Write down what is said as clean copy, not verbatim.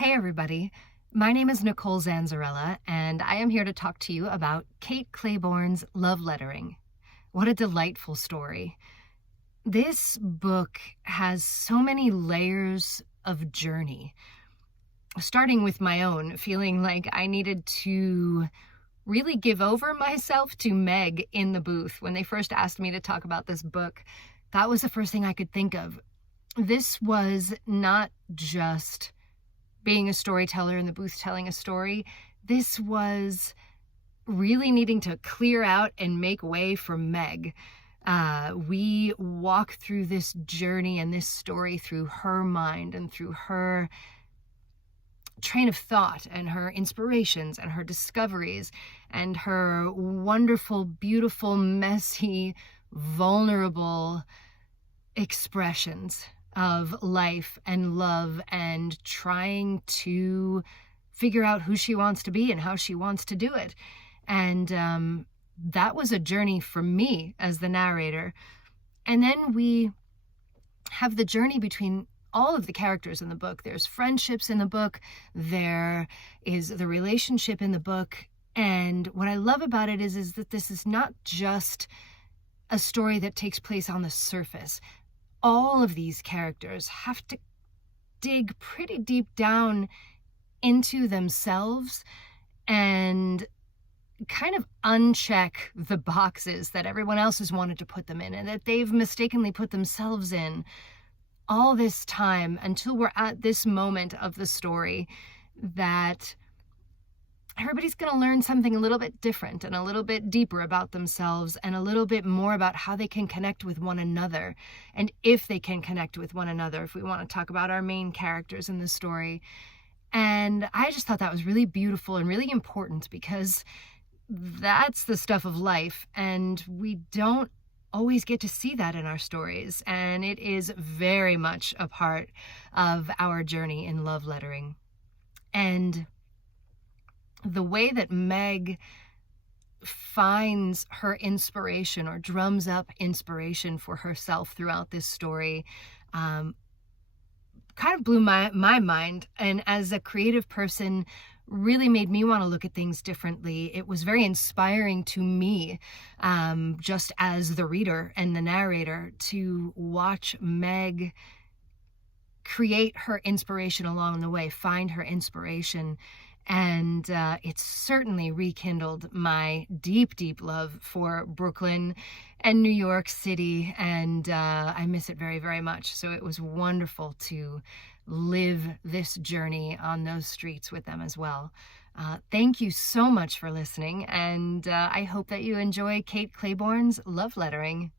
Hey everybody, my name is Nicol Zanzarella, and I am here to talk to you about Kate Clayborn's Love Lettering. What a delightful story. This book has so many layers of journey, starting with my own, feeling like I needed to really give over myself to Meg in the booth. When they first asked me to talk about this book, that was the first thing I could think of. This was not just being a storyteller in the booth telling a story. This was really needing to clear out and make way for Meg. We walk through this journey and this story through her mind and through her train of thought and her inspirations and her discoveries and her wonderful, beautiful, messy, vulnerable expressions of life and love and trying to figure out who she wants to be and how she wants to do it. And that was a journey for me as the narrator. And then we have the journey between all of the characters in the book. There's friendships in the book. There is the relationship in the book. And what I love about it is that this is not just a story that takes place on the surface. All of these characters have to dig pretty deep down into themselves and kind of uncheck the boxes that everyone else has wanted to put them in and that they've mistakenly put themselves in all this time until we're at this moment of the story that everybody's going to learn something a little bit different and a little bit deeper about themselves and a little bit more about how they can connect with one another and if they can connect with one another, if we want to talk about our main characters in the story. And I just thought that was really beautiful and really important because that's the stuff of life, and we don't always get to see that in our stories, and it is very much a part of our journey in love lettering. And the way that Meg finds her inspiration or drums up inspiration for herself throughout this story kind of blew my mind, and as a creative person really made me want to look at things differently. It was very inspiring to me, just as the reader and the narrator, to watch Meg create her inspiration along the way, find her inspiration. And it certainly rekindled my deep, deep love for Brooklyn and New York City, and I miss it very, very much. So it was wonderful to live this journey on those streets with them as well. Thank you so much for listening, and I hope that you enjoy Kate Clayborn's Love Lettering.